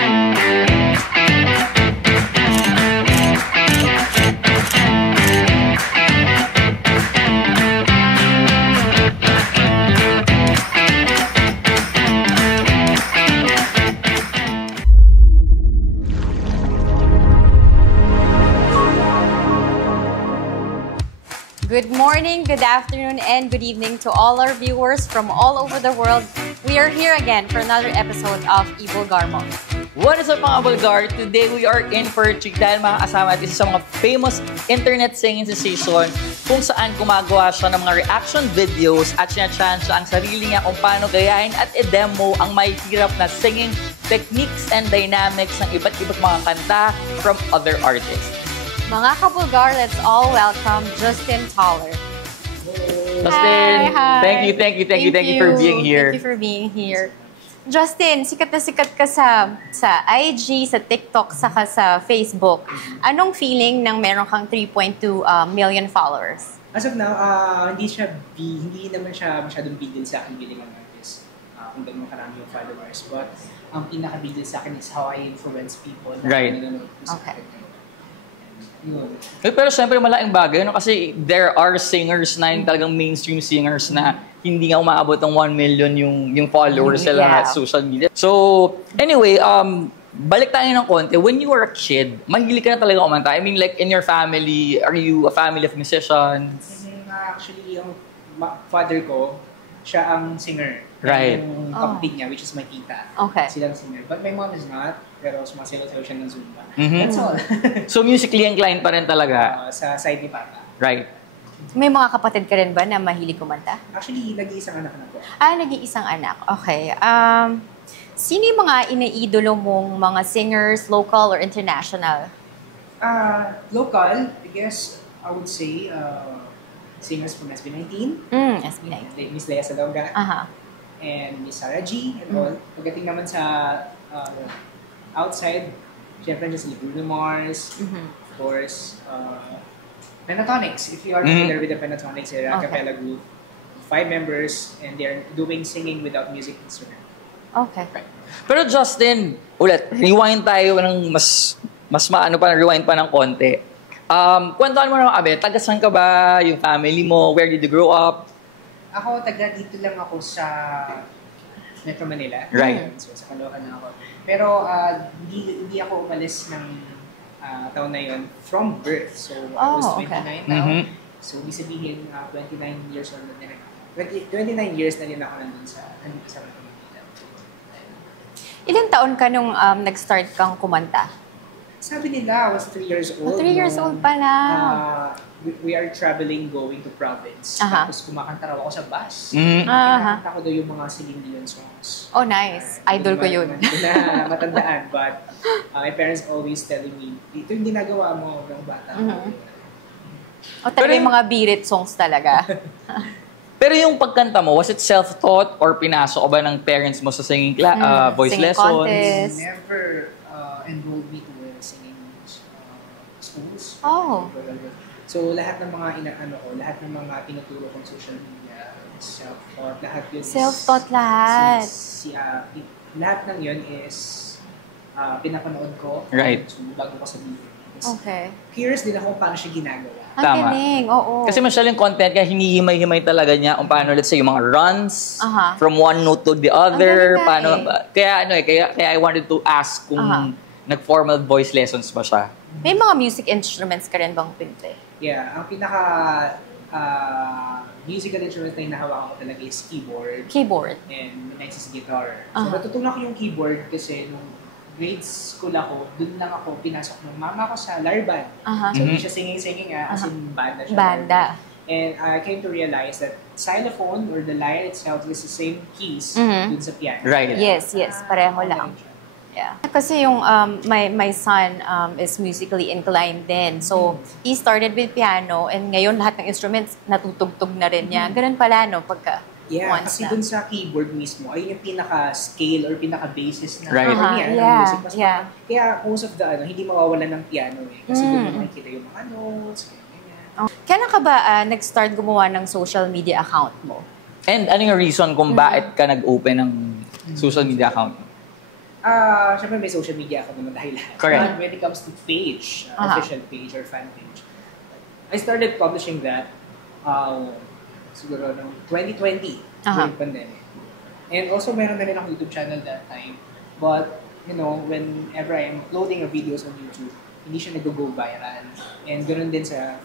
Good morning, good afternoon, and good evening to all our viewers from all over the world. We are here again for another episode of Ibulgarmo. What is up mga Bulgar? Today we are in for a treat dahil makakasama natin sa mga famous internet singing sensation kung saan gumagawa siya ng mga reaction videos at sinachallenge ang sarili niya kung paano gayahin at i-demo ang mahihirap na singing techniques and dynamics ng iba't ibang mga kanta from other artists. Mga kabulgar, let's all welcome Justin Toller. Justin, hi. Thank you for being here. Thank you for being here. Justin, sikat na sikat ka sa IG, sa TikTok, saka sa Facebook. Anong feeling nang meron kang 3.2 million followers? As of now, hindi naman siya masyadong big deal sa akin bilang artist. Kung gano'n karami yung followers. But ang pinaka-big deal sa akin is how I influence people. Right. Okay. Pero syempre malaking bagay, no? Kasi there are singers na yung talagang mainstream singers na hindi nga umaabot ng 1 million yung followers sila sa social media. So, anyway, balik tayo ng konti. When you were a kid, mahilig ka na talaga kumanta? I mean, like, in your family, are you a family of musicians? Actually, yung father ko, siya ang singer. Right. Yung kapatid niya, which is my tita. Okay. Sila ang singer. But my mom is not. Pero sumasayaw siya ng Zumba. Mm-hmm. That's all. So, musically inclined pa rin talaga? Sa side ni Papa. Right. May mga kapatid ka rin ba na mahilig kumanta? Actually, nag-iisang anak na po. Nag-iisang anak. Okay. Sino yung mga iniidolo mong mga singers, local or international? Local, I guess, I would say, singers from SB19. SB19. Miss Lea Salonga. And Miss Sarah G. And all. Pagdating naman sa outside, syempre just Bruno Mars, of course, Pentatonics. If you are familiar with the Pentatonics, they're a cappella group, 5 members, and they're doing singing without music instrument. Okay. Pero Justin, ulit, rewind tayo ng mas rewind pa ng konti. Kwentuhan mo naman kami, taga saan ka ba, yung family mo, where did you grow up? Ako, taga dito lang ako sa Metro Manila. Right. So, sa Caloocan na ako. Pero hindi ako umalis ng taon na yun from birth. So, I was 29 now. Mm-hmm. So, ibig sabihin, 29 years old na din ako. 29 years na din ako nandun sa Metro Manila. Ilan taon ka nung nag-start kang kumanta? Sabi nila, I was 3 years old. 3 years old pa lang. We are traveling, going to province. Tapos kumakanta raw ako sa bus. Kumakanta ko daw yung mga Celine Dion songs. Oh, nice. Idol ko yun. Hindi na matandaan. But my parents always telling me, ito yung ginagawa mo ng bata. O talaga yung mga birit songs talaga. Pero yung pagkanta mo, was it self-taught or pinasok ba ng parents mo sa singing voice singing lessons? contest. They never enrolled me to singing schools. Oh. So, lahat ng mga lahat ng mga tinuturo kong social media, self-taught, lahat yun is... Self-taught lahat. Lahat ng yun is pinapanood ko. Right. So, bago ko sabihin. Okay. Curious din ako paano siya ginagawa. Ang Tama. galing, oo. Kasi masyadong content kaya hinihimay-himay talaga niya kung paano, let's say, yung mga runs from one note to the other. Ang galing Kaya I wanted to ask kung nag-formal voice lessons ba siya. May mga music instruments ka rin bang pinte? Yeah, ang pinaka musical instrument na hinahawakan ko talaga is keyboard. Keyboard. And next is guitar. So natutunan ko yung keyboard kasi nung grade school ako, dun lang ako pinasok ng mama ko sa lyre band. So hindi siya singing as in banda siya. Banda. And I came to realize that xylophone or the lyre itself is the same keys dun sa piano. Right. Yes, pareho lang. Yeah. Kasi yung my son is musically inclined din. So, he started with piano and ngayon lahat ng instruments natutugtog na rin niya. Ganun pala, no? Pagka kasi dun sa keyboard mismo, ayun yung pinaka-scale or pinaka-basis na right. music. Kaya most of the, hindi mawawala ng piano eh. Kasi dun mo makikita yung mga notes, ganyan. Kailan ka ba nag-start gumawa ng social media account mo? And ano yung reason kung bakit ka nag-open ng social media account mo? Syempre may social media ako naman dahil lahat. Correct. But when it comes to page, official page or fan page, I started publishing that siguro noong 2020 during pandemic. And also meron na rin akong YouTube channel that time. But, you know, whenever I'm uploading videos on YouTube, hindi siya nag-go viral. And ganoon din sa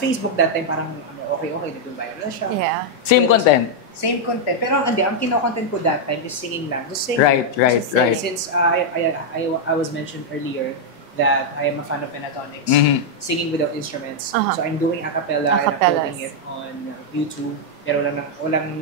Facebook that time, parang okay, nag-go viral siya. Yeah. Same content. Same content. Pero ang kino-content ko that time is singing lang. Just singing. Right. Since I was mentioned earlier that I am a fan of Pentatonics, singing without instruments. So I'm doing a cappella and uploading it on YouTube. Pero walang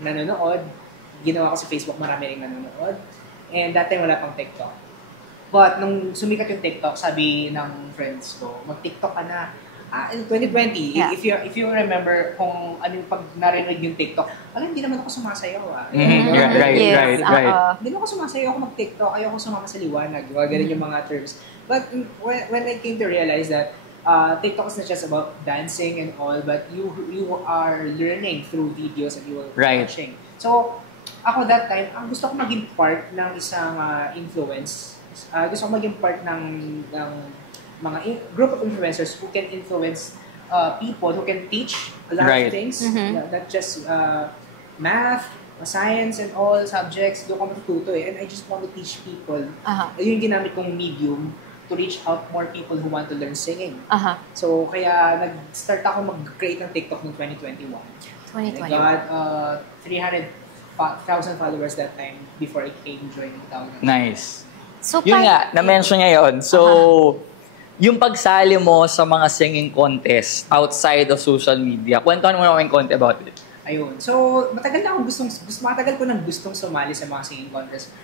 nanonood. Ginawa ko sa Facebook, marami rin nanonood. And that time wala pang TikTok. But nung sumikat yung TikTok, sabi ng friends ko, mag-TikTok ka na. In 2020, if you remember kung ano yung pag narinig yung TikTok, hindi naman ako sumasayaw. Right. Hindi naman ako sumasayaw, ako mag-TikTok, ayoko sumama sa liwanag. Ganun yung mga terms. But when I came to realize that TikTok is not just about dancing and all, but you are learning through videos that you are watching. So, ako that time, ang gusto ko maging part ng isang influence. Gusto ko maging part ng mga group of influencers who can influence people, who can teach a lot of things, not just math, science, and all subjects. Doon ko matututo And I just want to teach people. Yung ginamit kong medium to reach out more people who want to learn singing. So, kaya nag-start ako mag-create ng TikTok noong 2021. I got 300,000 followers that time before I came joining Town. Nice. So, yun nga, na-mention niya yun. So, yung pagsali mo sa mga singing contest outside of social media, kwentuhan mo naman yung konti about it. Ayun. So, matagal ko nang gustong sumali sa mga singing contest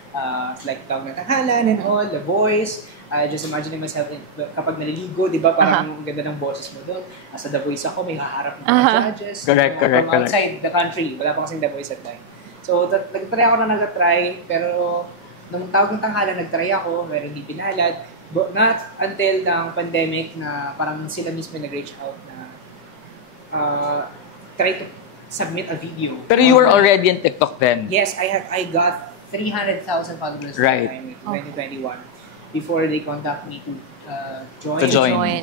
like Tawag ng Tanghalan and all, The Voice. Just imagining myself kapag naliligo, di ba, parang ang ganda ng boses mo doon. Sa The Voice ako, may haharap ng mga judges. Correct. Outside the country. Wala pa kasing The Voice at time. So, nag-try ako na nag-try, pero nung Tawag ng Tanghalan, nag-try ako, pero hindi pinalad. But not until ng pandemic na parang sila mismo nag-reach out na try to submit a video. Pero you were already in TikTok then? Yes, I got 300,000 followers that time in 2021 before they contact me to join.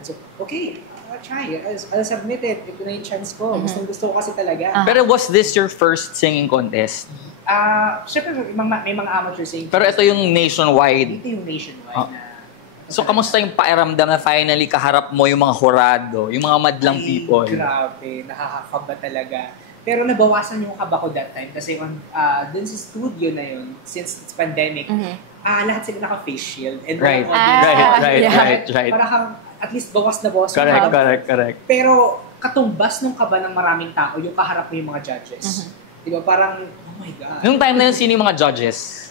So, okay, I'll try. I'll submit it. Ito na yung chance ko. Gusto ko kasi talaga. Pero was this your first singing contest? Siyempre, may mga amateur singing. Pero ito yung nationwide. Ito yung nationwide na. So, kamusta yung pakiramdam na finally kaharap mo yung mga hurado, yung mga madlang people? Grabe, nakakakaba talaga. Pero nabawasan yung kaba ko that time kasi dun sa studio na yun, since it's pandemic, lahat sila naka-face shield. And right. Parang at least bawas na bawas. Correct. Pero katumbas nung kaba ng maraming tao, yung kaharap mo yung mga judges. Diba? Parang, oh my God. Nung time na yun, sino yung mga judges?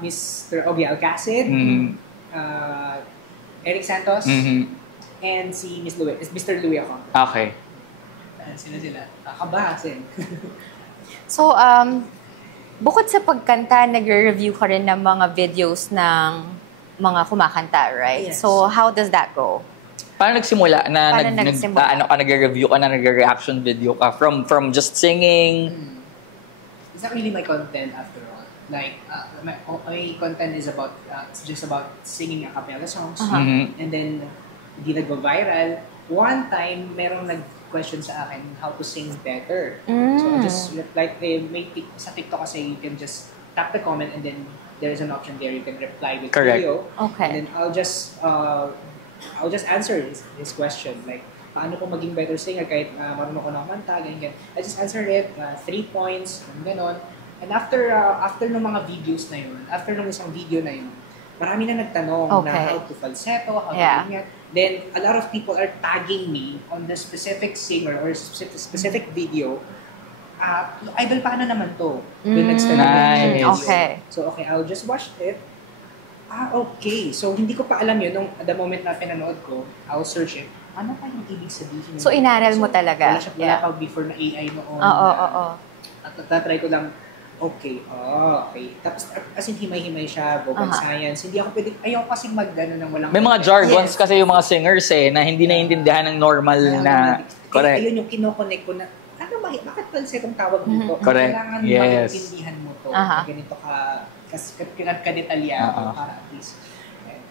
Mr. Ogie Alcacid, Eric Santos, and si Mr. Louie Acosta. Okay. Sila. Kaba kasi. So, bukod sa pagkanta, nagre-review ka rin ng mga videos ng mga kumakanta, right? Yes. So, how does that go? Paano nagsimula na Paano nagre-review ka na nagre-reaction video ka from just singing? It's not really my content after all. Like, my content is about, it's just about singing a cappella songs. And then, hindi nag-viral. One time, merong nag-question sa akin how to sing better. So, I just, like, sa TikTok kasi, you can just tap the comment and then there is an option there. You can reply with video. Okay. And then, I'll just answer his question. Like, paano ko maging better singer kahit marunong ko na kumanta, ganyan. I just answered it, 3 points, ganon. And after nung mga videos na yun, after nung isang video na yun, marami na nagtanong na how to falsetto, how to ganyan. Then, a lot of people are tagging me on the specific singer or specific video. Idol pa na naman to. When Nice. Okay. So, okay, I'll just watch it. Okay. So, hindi ko pa alam yun. Nung the moment na pinanood ko, I'll search it. Ano pa yung ibig sabihin? So, inaral mo talaga? Wala pa before na AI noon. Oo. At tatry ko lang, okay. Tapos, as in, himay-himay siya, vocal science. Hindi ako pwede, ayaw kasing mag-gano ng walang... May mga jargons kasi yung mga singers na hindi naiintindihan ng normal na... Correct. Ayun yung kinoconnect ko na, bakit falsetto ang tawag dito? Correct. Kailangan maintindihan mo to. Ganito ka kadetalyado para at least.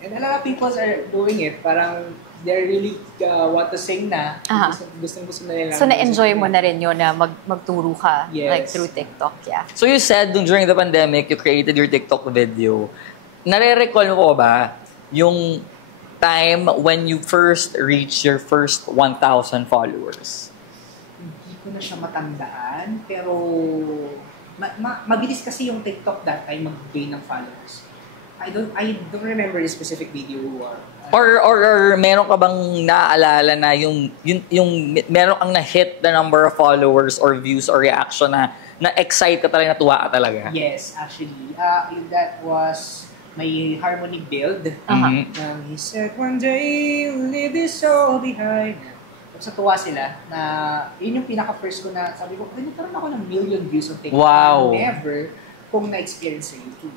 And a lot of people are doing it. Parang they're really want to sing na. Gusto na nila. So, na-enjoy mo na rin yun na magturo ka like through TikTok, yeah. So you said during the pandemic, you created your TikTok video. Nare-recall mo ba yung time when you first reached your first 1,000 followers? Hindi ko na siya matandaan, pero mabilis kasi yung TikTok that time mag-gain ng followers. I don't remember the specific video or meron ka bang naaalala na yung meron kang na-hit the number of followers or views or reaction na excite ka talaga, natuwa ka talaga? Yes, actually. That was my harmony build. He said, one day you'll leave this all behind. Tapos natuwa sila na yun yung pinaka-first ko na sabi ko, nagkaroon ako ng million views on TikTok. Wow! Never kung na-experience sa YouTube.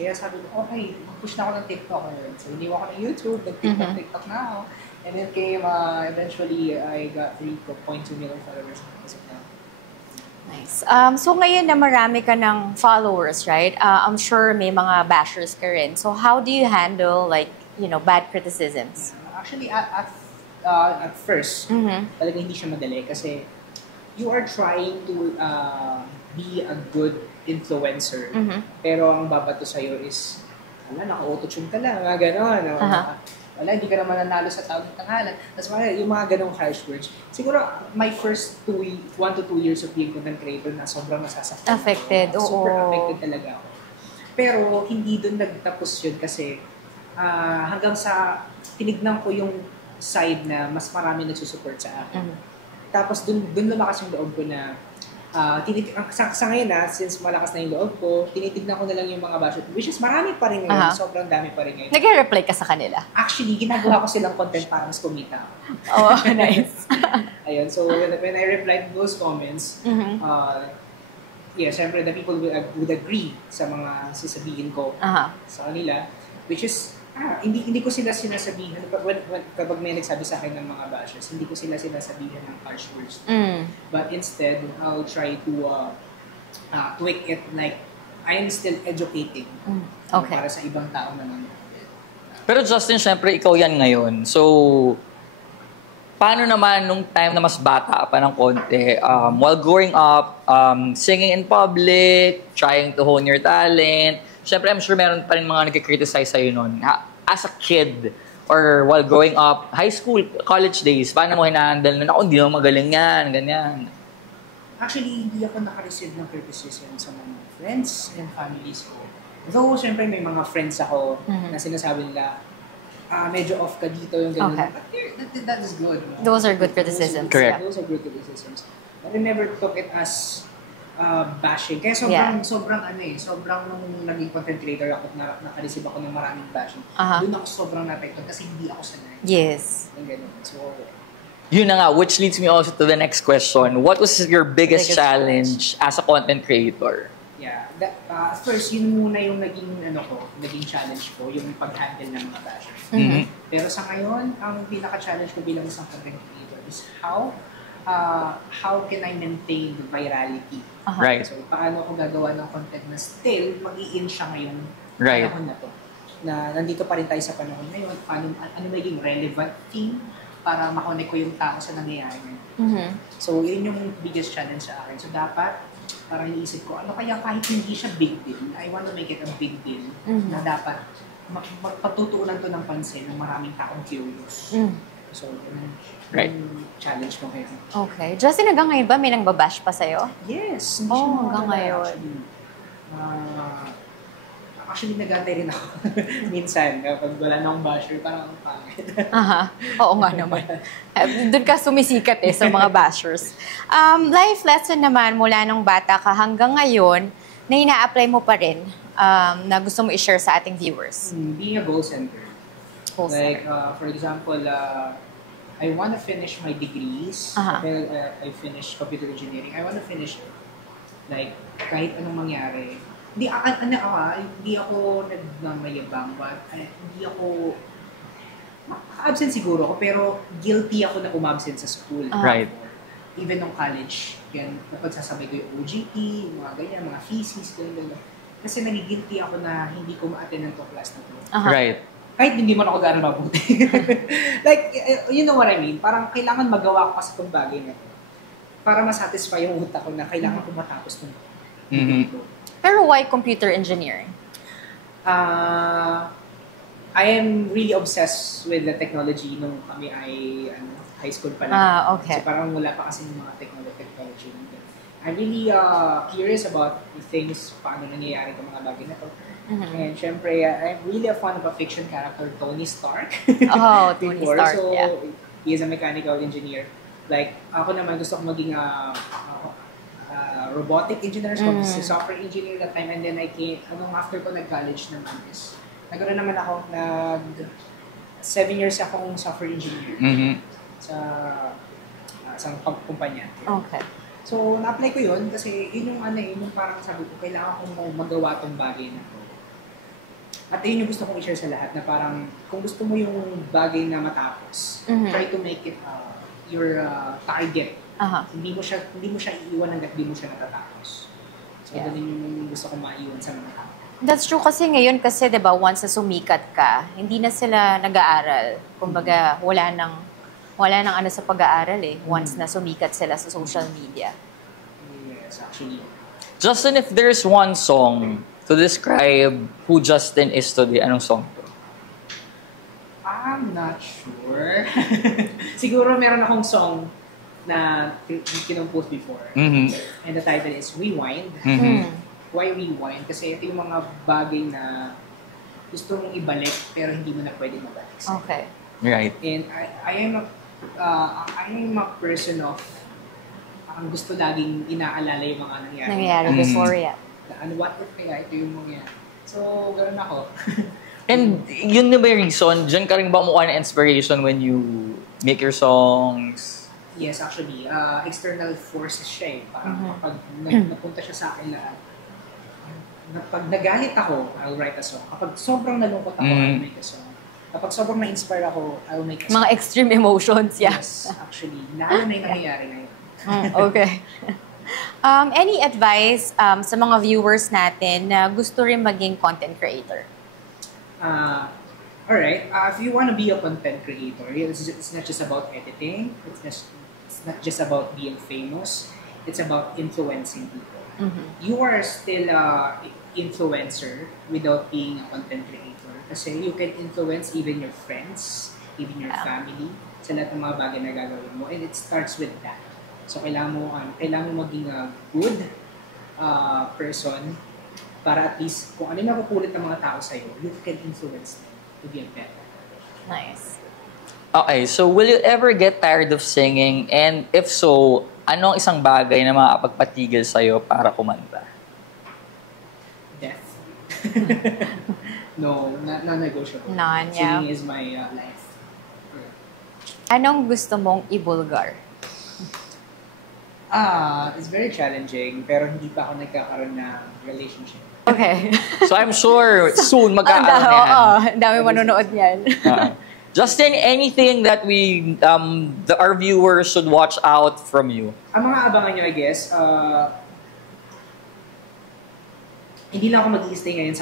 Kaya sabi ko, okay, mag-push na ako ng TikTok. So, iniwan ko ng YouTube, nag-TikTok na ako. And then came, eventually, I got 3.2 million followers as of now. Nice. So, ngayon na marami ka ng followers, right? I'm sure may mga bashers ka rin. So, how do you handle, like, bad criticisms? Actually, at first, talaga hindi siya madali kasi you are trying to be a good influencer. Pero ang babato sa'yo is, naka-auto-tune ka lang, mga gano'n. Wala, hindi ka naman nanalo sa tawag ng tanghalan. Tapos yung mga ganong harsh words. Siguro, my first 1 to 2 years of being content creator na sobrang nasasaktan. Affected, oo. Super affected talaga ako. Pero, hindi doon nagtapos yun kasi hanggang sa tinignan ko yung side na mas marami nagsusupport sa akin. Tapos, doon lumakas yung loob ko na sa ngayon since malakas na yung loob ko, tinitignan ko na lang yung mga bashers, which is marami pa rin ngayon, sobrang dami pa rin ngayon. Nag-reply ka sa kanila? Actually, ginagawa ko silang content para mas kumita. Oh, nice. Ayun, so when I replied those comments, syempre the people would agree sa mga sasabihin ko sa kanila, which is, hindi ko sila sinasabihan, kapag may nagsabi sa akin ng mga bashers, hindi ko sila sinasabihan ng harsh words. But instead, I'll try to tweak it like, I am still educating para sa ibang tao naman. Pero Justin, syempre, ikaw yan ngayon. So, paano naman nung time na mas bata pa ng konti, while growing up, singing in public, trying to hone your talent, syempre, I'm sure meron pa rin mga nag-criticize sa'yo nun. As a kid, or while growing up, high school, college days, paano mo hinahandle nun? Ako, hindi naman magaling yan, ganyan. Actually, hindi ako naka-receive ng criticism sa mga friends and families ko. Though, syempre, may mga friends ako na sinasabi nila, medyo off ka dito, yung ganun. Okay. But that is good. No? Those are good criticisms. Correct. Those are good criticisms. But I never took it as bashing. Kaya sobrang nung naging content creator ako, naka-receive ako ng maraming bashing. Doon ako sobrang na-affected kasi hindi ako sanay. Yes. So, yun na nga, which leads me also to the next question. What was your biggest challenge as a content creator? Yeah. First, yun muna yung naging challenge ko, yung pag-handle ng mga bashers. Pero sa ngayon, ang pinaka-challenge ko bilang isang content creator is how can I maintain the virality? Right. So, paano ko gagawa ng content na still mag-i-in siya ngayong panahon na to? Na nandito pa rin tayo sa panahon ngayon, ano maging relevant theme para makonek ko yung tao sa nangyayari ngayon. So, yun yung biggest challenge sa akin. So, dapat, parang iniisip ko, ano kaya kahit hindi siya big deal, I want to make it a big deal na dapat magpatutuunan to ng pansin ng maraming taong curious. So, yung challenge mo ngayon. Okay. Justin, hanggang ngayon ba may nang babash pa sa'yo? Yes. Hanggang ngayon. Actually, nag-antay rin ako. Minsan, kapag wala na akong basher, parang ang pangit. Oo nga naman. Doon ka sumisikat sa mga bashers. Life lesson naman mula nung bata ka hanggang ngayon na ina-apply mo pa rin na gusto mo i-share sa ating viewers. Being a goal center. Like, for example, I want to finish my degrees. I finished computer engineering. I want to finish it. Like, kahit anong mangyari. Hindi ako nagmamayabang, but hindi ako absent siguro ako, pero guilty ako na umabsent sa school. Right. Even nung college, yan, dapat sasabay ko yung OJT, mga ganyan, mga thesis, ganyan. kasi nagigilty ako na hindi ko ma-attend ng class na to. Right. Kahit hindi mo ako gano'n mabuti. Like, you know what I mean? Parang kailangan magawa ko kasi itong bagay na to. Para masatisfy yung utak ko na kailangan ko matapos itong Pero why computer engineering? I am really obsessed with the technology nung kami ay high school pa lang. Okay. So parang wala pa kasi yung mga technology. I'm really curious about the things, paano nangyayari itong mga bagay na to. And syempre, I'm really a fan of a fiction character, Tony Stark. Oh, Tony Stark, So, yeah. he is a mechanical engineer. Like, ako naman gusto ko maging robotic engineer, so software engineer that time. And then after ko nag-college naman is, nagkaroon naman ako, 7 years akong software engineer sa isang kumpanya. Okay. So, na-apply ko yun kasi yun yung parang sabi ko, kailangan kong magawa tong bagay na to. At yun yung gusto kong i-share sa lahat na parang kung gusto mo yung bagay na matapos, try to make it your target. Hindi mo siya iiwan hanggat di mo siya natatapos. So, ganun yung gusto kong maiwan sa mga tao. That's true kasi ngayon kasi 'di ba once na sumikat ka, hindi na sila nag-aaral. Kumbaga wala nang ano sa pag-aaral eh once na sumikat sila sa social media. Yes, actually. Justin, if there's one song to describe who Justin is today, anong song to? I'm not sure. Siguro meron akong song na kinompose before. And the title is Rewind. Why Rewind? Kasi ito yung mga bagay na gusto mong ibalik pero hindi mo na pwede mabalik. Okay. Right. And I am a person of gusto laging inaalala yung mga Nangyayari before, yeah. Ano, what if kaya ito yung mangyayari? So, gano'n ako. And yun na ba yung reason? Diyan ka rin ba mukha ng inspiration when you make your songs? Yes, actually. External forces siya eh. Parang kapag napunta siya sa akin na pag nagalit ako, I'll write a song. Kapag sobrang nalungkot ako, I'll make a song. Kapag sobrang na-inspire ako, I'll make a song. Mga extreme emotions, yeah. Yes, actually. Lalo na yung nangyayari ngayon. Okay. Any advice sa mga viewers natin na gusto rin maging content creator? Alright, if you want to be a content creator, it's not just about editing, it's not just about being famous, it's about influencing people. You are still an influencer without being a content creator. Kasi you can influence even your friends, even your family, sa lahat ng mga bagay na gagawin mo. And it starts with that. So, kailangan mo maging a good person para at least kung ano yung nakukulit ng mga tao sa'yo, you can influence them to be better. Nice. Okay, so will you ever get tired of singing? And if so, anong isang bagay na makakapagpatigil sa'yo para kumanta? Death. No, non-negotiable. None, yeah. Singing is my life. Anong gusto mong ibulgar? It's very challenging, pero hindi pa ako nagkakaroon ng relationship. Okay. So I'm sure soon magkakaroon na yan. Ang dami manonood niyan. Justin, anything that our viewers should watch out from you? Ang mga abangan nyo, I guess, hindi lang ako mag-i-stay ngayon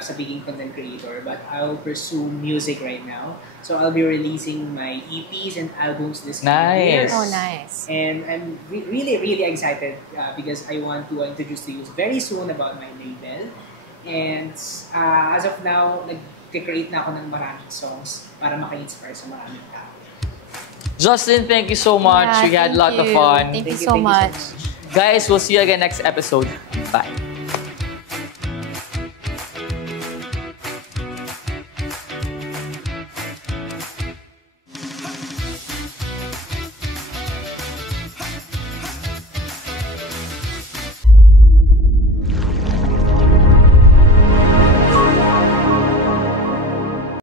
sa being content creator, but I'll pursue music right now. So I'll be releasing my EPs and albums this year. Nice. Oh, nice. And I'm really, really excited because I want to introduce to you very soon about my label. And as of now, nag-create na ako ng maraming songs para maka-inspire sa maraming tao. Justin, thank you so much. Yeah, we had a lot of fun. Thank you so much. Guys, we'll see you again next episode. Bye.